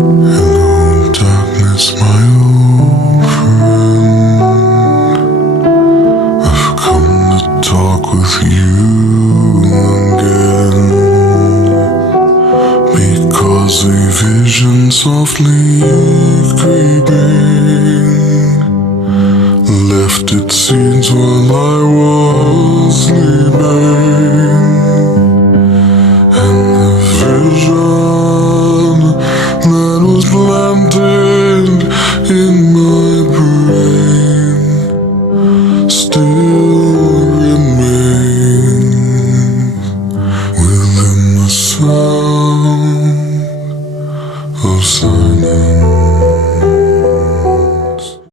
Hello, darkness, my old friend. I've come to talk with you again, because a vision softly creeping left its seeds while I was sleeping. And the vision that was planted in my brain still